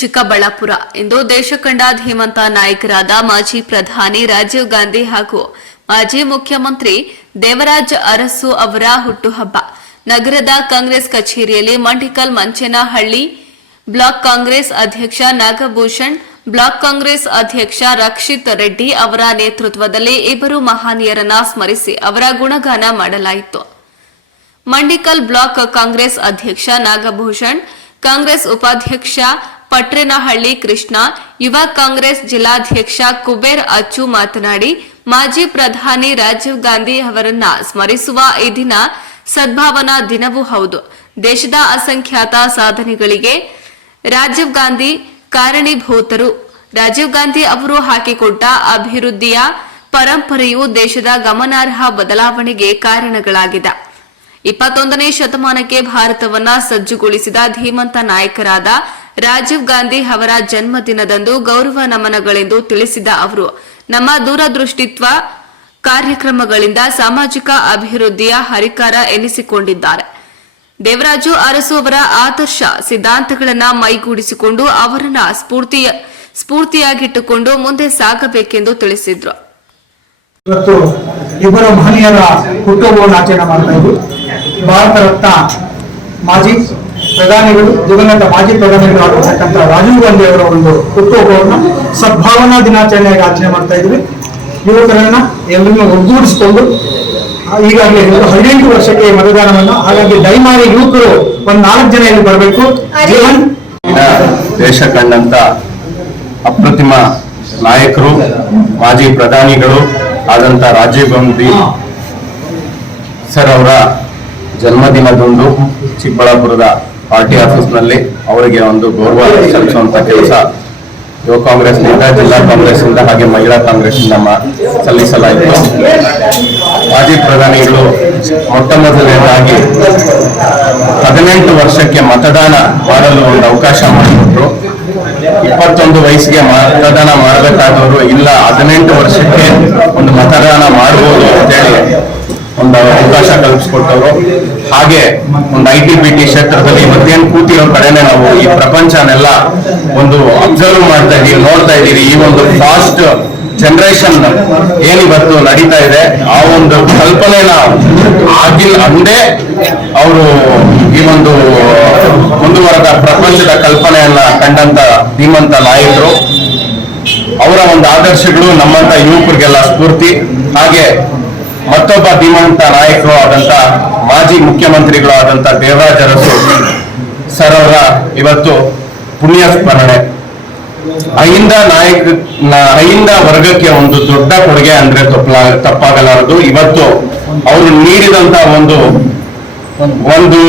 ಚಿಕ್ಕಬಳ್ಳಾಪುರ. ಇಂದು ದೇಶ ಕಂಡ ಧೀಮಂತ ನಾಯಕರಾದ ಮಾಜಿ ಪ್ರಧಾನಿ ರಾಜೀವ್ ಗಾಂಧಿ ಹಾಗೂ ಮಾಜಿ ಮುಖ್ಯಮಂತ್ರಿ ದೇವರಾಜ್ ಅರಸು ಅವರ ಹುಟ್ಟುಹಬ್ಬ. ನಗರದ ಕಾಂಗ್ರೆಸ್ ಕಚೇರಿಯಲ್ಲಿ ಮಂಡಿಕಲ್ ಮಂಚೇನಹಳ್ಳಿ ಬ್ಲಾಕ್ ಕಾಂಗ್ರೆಸ್ ಅಧ್ಯಕ್ಷ ನಾಗಭೂಷಣ್, ಬ್ಲಾಕ್ ಕಾಂಗ್ರೆಸ್ ಅಧ್ಯಕ್ಷ ರಕ್ಷಿತ್ ರೆಡ್ಡಿ ಅವರ ನೇತೃತ್ವದಲ್ಲಿ ಇಬ್ಬರು ಮಹನೀಯರನ್ನ ಸ್ಮರಿಸಿ ಅವರ ಗುಣಗಾನ ಮಾಡಲಾಯಿತು. ಮಂಡಿಕಲ್ ಬ್ಲಾಕ್ ಕಾಂಗ್ರೆಸ್ ಅಧ್ಯಕ್ಷ ನಾಗಭೂಷಣ್, ಕಾಂಗ್ರೆಸ್ ಉಪಾಧ್ಯಕ್ಷ ಪಟ್ರೇನಹಳ್ಳಿ ಕೃಷ್ಣ, ಯುವ ಕಾಂಗ್ರೆಸ್ ಜಿಲ್ಲಾಧ್ಯಕ್ಷ ಕುಬೇರ್ ಅಚ್ಚು ಮಾತನಾಡಿ, ಮಾಜಿ ಪ್ರಧಾನಿ ರಾಜೀವ್ ಗಾಂಧಿ ಅವರನ್ನ ಸ್ಮರಿಸುವ ಈ ದಿನ ಸದ್ಭಾವನಾ ದಿನವೂ ಹೌದು. ದೇಶದ ಅಸಂಖ್ಯಾತ ಸಾಧನೆಗಳಿಗೆ ರಾಜೀವ್ ಗಾಂಧಿ ಕಾರಣೀಭೂತರು. ರಾಜೀವ್ ಗಾಂಧಿ ಅವರು ಹಾಕಿಕೊಟ್ಟ ಅಭಿವೃದ್ಧಿಯ ಪರಂಪರೆಯು ದೇಶದ ಗಮನಾರ್ಹ ಬದಲಾವಣೆಗೆ ಕಾರಣಗಳಾಗಿದೆ. ಇಪ್ಪತ್ತೊಂದನೇ ಶತಮಾನಕ್ಕೆ ಭಾರತವನ್ನ ಸಜ್ಜುಗೊಳಿಸಿದ ಧೀಮಂತ ನಾಯಕರಾದ ರಾಜೀವ್ ಗಾಂಧಿ ಅವರ ಜನ್ಮದಿನದಂದು ಗೌರವ ನಮನಗಳೆಂದು ತಿಳಿಸಿದ ಅವರು, ನಮ್ಮ ದೂರದೃಷ್ಟಿತ್ವ ಕಾರ್ಯಕ್ರಮಗಳಿಂದ ಸಾಮಾಜಿಕ ಅಭಿವೃದ್ಧಿಯ ಹರಿಕಾರ ಎನಿಸಿಕೊಂಡಿದ್ದಾರೆ. ದೇವರಾಜು ಅರಸು ಅವರ ಆದರ್ಶ ಸಿದ್ಧಾಂತಗಳನ್ನು ಮೈಗೂಡಿಸಿಕೊಂಡು ಅವರನ್ನ ಸ್ಫೂರ್ತಿಯ ಸ್ಫೂರ್ತಿಯಾಗಿಟ್ಟುಕೊಂಡು ಮುಂದೆ ಸಾಗಬೇಕೆಂದು ತಿಳಿಸಿದ್ರು. ಇಬ್ಬರು ಮಹನೀಯರ ಹುಟ್ಟುಹಬ್ಬವನ್ನು ಆಚರಣೆ ಮಾಡ್ತಾ ಇದ್ದು ಭಾರತ ರತ್ನ ಮಾಜಿ ಪ್ರಧಾನಿಗಳು ದಿವಂಗತ ಮಾಜಿ ಪ್ರಧಾನಿಗಳಾಗಿರ್ತಕ್ಕಂಥ ರಾಜೀವ್ ಗಾಂಧಿ ಅವರ ಒಂದು ಹುಟ್ಟುಹಬ್ಬವನ್ನು ಸದ್ಭಾವನಾ ದಿನಾಚರಣೆಯಾಗಿ ಆಚರಣೆ ಮಾಡ್ತಾ ಇದ್ವಿ. ಯುವಕರನ್ನ ಎಲ್ಲರನ್ನ ಒಗ್ಗೂಡಿಸಿಕೊಂಡು ಈಗಾಗಲೇ ಒಂದು ಹದಿನೆಂಟು ವರ್ಷಕ್ಕೆ ಮತದಾನವನ್ನು ಹಾಗಾಗಿ ದಯಮಾಡಿ ಯುವಕರು ಒಂದ್ ನಾಲ್ಕು ಜನ ಇಲ್ಲಿ ಬರಬೇಕು. ದೇಶ ಕಂಡಂತ ಅಪ್ರತಿಮ ನಾಯಕರು ಮಾಜಿ ಪ್ರಧಾನಿಗಳು ಆದಂತ ರಾಜೀವ್ ಗಾಂಧಿ ಸರ್ ಅವರ ಜನ್ಮದಿನದಂದು ಚಿಕ್ಕಬಳ್ಳಾಪುರದ ಪಾರ್ಟಿ ಆಫೀಸ್ನಲ್ಲಿ ಅವರಿಗೆ ಒಂದು ಗೌರವ ಸಲ್ಲಿಸುವಂತ ಕೆಲಸ ಯುವ ಕಾಂಗ್ರೆಸ್ನಿಂದ ಜಿಲ್ಲಾ ಕಾಂಗ್ರೆಸ್ನಿಂದ ಹಾಗೆ ಮಹಿಳಾ ಕಾಂಗ್ರೆಸ್ನಿಂದ ಸಲ್ಲಿಸಲಾಯಿತು. ಮಾಜಿ ಪ್ರಧಾನಿಗಳು ಮೊಟ್ಟ ಮೊದಲನೇದಾಗಿ ಹದಿನೆಂಟು ವರ್ಷಕ್ಕೆ ಮತದಾನ ಮಾಡಲು ಒಂದು ಅವಕಾಶ ಮಾಡಿಕೊಟ್ರು. ಇಪ್ಪತ್ತೊಂದು ವಯಸ್ಸಿಗೆ ಮತದಾನ ಮಾಡಬೇಕಾದವರು ಇಲ್ಲ, ಹದಿನೆಂಟು ವರ್ಷಕ್ಕೆ ಒಂದು ಮತದಾನ ಮಾಡಬಹುದು ಅಂತೇಳಿ ಒಂದು ಅವಕಾಶ ಕಲ್ಪಿಸ್ಕೊಟ್ಟವರು. ಹಾಗೆ ಒಂದು ಐ ಟಿ ಬಿ ಟಿ ಕ್ಷೇತ್ರದಲ್ಲಿ ಮಧ್ಯಾಹ್ನ ಕೂತಿರೋ ಕಡೆನೆ ನಾವು ಈ ಪ್ರಪಂಚನೆಲ್ಲ ಒಂದು ಅಬ್ಸರ್ವ್ ಮಾಡ್ತಾ ಇದೀವಿ, ನೋಡ್ತಾ ಇದೀವಿ. ಈ ಒಂದು ಫಾಸ್ಟ್ ಜನರೇಷನ್ ಏನಿವತ್ತು ನಡೀತಾ ಇದೆ, ಆ ಒಂದು ಕಲ್ಪನೆನ ಆಗಿಲ್ಲ ಅಂದೇ ಅವರು ಈ ಒಂದು ಮುಂದುವರೆದ ಪ್ರಪಂಚದ ಕಲ್ಪನೆಯನ್ನ ಕಂಡಂತ ಧೀಮಂತ ನಾಯಕರು. ಅವರ ಒಂದು ಆದರ್ಶಗಳು ನಮ್ಮಂತ ಯುವಕರಿಗೆಲ್ಲ ಸ್ಫೂರ್ತಿ. ಹಾಗೆ ಮತ್ತೊಬ್ಬ ಧೀಮಂತ ನಾಯಕರು ಆದಂತ ಮಾಜಿ ಮುಖ್ಯಮಂತ್ರಿಗಳು ಆದಂತ ದೇವರಾಜ ಅರಸು ಸರ್ ಅವರ ಇವತ್ತು ಪುಣ್ಯ ಸ್ಮರಣೆ. ಅಹಿಂದ ನಾಯಕ, ಅಹಿಂದ ವರ್ಗಕ್ಕೆ ಒಂದು ದೊಡ್ಡ ಕೊಡುಗೆ ಅಂದ್ರೆ ತಪ್ಪಲ, ತಪ್ಪಾಗಲಾರದು. ಇವತ್ತು ಅವರು ನೀಡಿದಂತ ಒಂದು ಒಂದು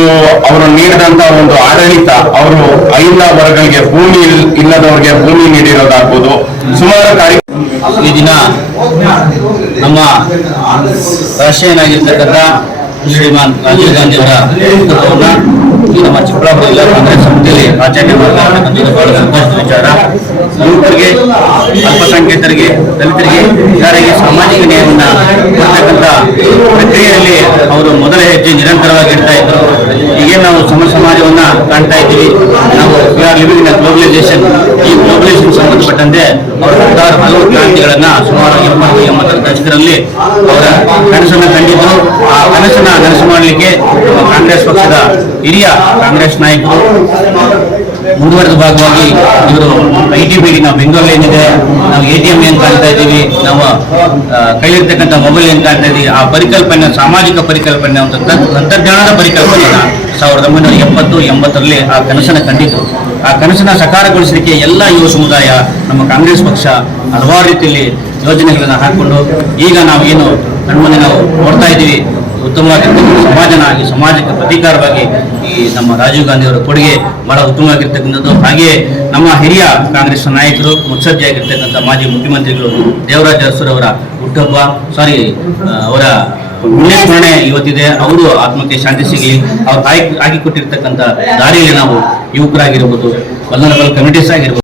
ಅವರು ನೀಡಿದಂತ ಒಂದು ಆಡಳಿತ, ಅವರು ಅಹಿಂದ ವರ್ಗಗಳಿಗೆ ಭೂಮಿ ಇಲ್- ಇಲ್ಲದವರಿಗೆ ಭೂಮಿ ನೀಡಿರೋದಾಗ್ಬೋದು. ಸುಮಾರು ಕಾರ್ಯ ಈ ದಿನ ನಮ್ಮ ರಾಷ್ಟ್ರೀಯನಾಗಿರ್ತಕ್ಕಂಥ ಶ್ರೀಮಾನ್ ರಾಜೀವ್ ಗಾಂಧಿ ಅವರ ನೇತೃತ್ವವನ್ನು ನಮ್ಮ ಚಿಕ್ಕಬಳ್ಳಾಪುರ ಜಿಲ್ಲಾ ಕಾಂಗ್ರೆಸ್ ಸಮಿತಿಯಲ್ಲಿ ಆಚರಣೆ ಬಹಳ ಸಂತೋಷದ ವಿಚಾರ. ಯುವಕರಿಗೆ, ಅಲ್ಪಸಂಖ್ಯಾತರಿಗೆ, ದಲಿತರಿಗೆ ಯಾರಿಗೆ ಸಾಮಾಜಿಕ ನ್ಯಾಯವನ್ನು ಕೊಡ್ತಕ್ಕಂಥ ಪ್ರಕ್ರಿಯೆಯಲ್ಲಿ ಅವರು ಮೊದಲ ಹೆಜ್ಜೆ ನಿರಂತರವಾಗಿ ಇಡ್ತಾ ಇದ್ರು ಈಗೇನು ನಾವು ಸಮ ಸಮಾಜವನ್ನ ಕಾಣ್ತಾ ಇದ್ದೀವಿ? ನಾವು we are living in globalization ಈ ಗ್ಲೋಬಲೈಸೇಷನ್ ಸಂಬಂಧಪಟ್ಟಂತೆ ಅವರು ಹತ್ತಾರು ಹಲವು ಕ್ರಾಂತಿಗಳನ್ನ ಸುಮಾರು ಎಂಬತ್ತು ಎಂಬತ್ತರ ದಶಕದಲ್ಲಿ ಅವರ ಕನಸನ್ನ ಕಂಡಿದ್ರು. ಆ ಕನಸನ್ನ ನನಸು ಮಾಡಲಿಕ್ಕೆ ಕಾಂಗ್ರೆಸ್ ಪಕ್ಷದ ಹಿರಿಯ ಕಾಂಗ್ರೆಸ್ ನಾಯಕರು ಮುಂದುವರೆದ ಭಾಗವಾಗಿ ಇವರು ಐ ಟಿ ಬಿ ನಾವು ಬೆಂಗಳೂರಲ್ಲಿ ಏನಿದೆ ನಾವು ಎ ಟಿ ಎಂ ಏನ್ ಕಾಣ್ತಾ ಇದ್ದೀವಿ ನಾವು ಕೈಲಿರ್ತಕ್ಕಂಥ ಮೊಬೈಲ್ ಏನ್ ಕಾಣ್ತಾ ಇದ್ದೀವಿ, ಆ ಪರಿಕಲ್ಪನೆ, ಸಾಮಾಜಿಕ ಪರಿಕಲ್ಪನೆ, ಒಂದು ತಂತ್ರಜ್ಞಾನದ ಪರಿಕಲ್ಪನೆ ಸಾವಿರದ ಒಂಬೈನೂರ ಎಪ್ಪತ್ತು, ಎಂಬತ್ತರಲ್ಲಿ ಆ ಕನಸನ್ನ ಕಂಡಿದ್ರು. ಆ ಕನಸನ್ನ ಸಕಾರಗೊಳಿಸಲಿಕ್ಕೆ ಎಲ್ಲ ಯುವ ಸಮುದಾಯ, ನಮ್ಮ ಕಾಂಗ್ರೆಸ್ ಪಕ್ಷ ಹಲವಾರು ರೀತಿಯಲ್ಲಿ ಯೋಜನೆಗಳನ್ನ ಹಾಕೊಂಡು ಈಗ ನಾವು ಏನು ನಮ್ಮನ್ನು ನಾವು ನೋಡ್ತಾ ಇದ್ದೀವಿ. ಉತ್ತಮವಾಗಿರ್ತಕ್ಕಂಥ ಸಮಾಜನಾಗಿ ಸಮಾಜಕ್ಕೆ ಪ್ರತೀಕಾರವಾಗಿ ಈ ನಮ್ಮ ರಾಜೀವ್ ಗಾಂಧಿ ಅವರ ಕೊಡುಗೆ ಬಹಳ ಉತ್ತಮವಾಗಿರ್ತಕ್ಕಂಥದ್ದು ಹಾಗೆಯೇ ನಮ್ಮ ಹಿರಿಯ ಕಾಂಗ್ರೆಸ್ ನಾಯಕರು ಮುತ್ಸದ್ದಿಯಾಗಿರ್ತಕ್ಕಂಥ ಮಾಜಿ ಮುಖ್ಯಮಂತ್ರಿಗಳು ದೇವರಾಜ ಅರಸುರವರ ಹುಟ್ಟಬ್ಬ ಸಾರಿ ಅವರ ಪುಣ್ಯಸ್ಮರಣೆ ಇವತ್ತಿದೆ. ಅವರು ಆತ್ಮಕ್ಕೆ ಶಾಂತಿ ಸಿಗಲಿ. ಅವ್ರು ಹಾಕಿ ಹಾಕಿಕೊಟ್ಟಿರ್ತಕ್ಕಂಥ ದಾರಿಯಲ್ಲಿ ನಾವು ಯುವಕರಾಗಿರ್ಬೋದು ವಲ್ಲನಬಲ್ ಕಮಿಟೀಸ್ ಆಗಿರ್ಬೋದು.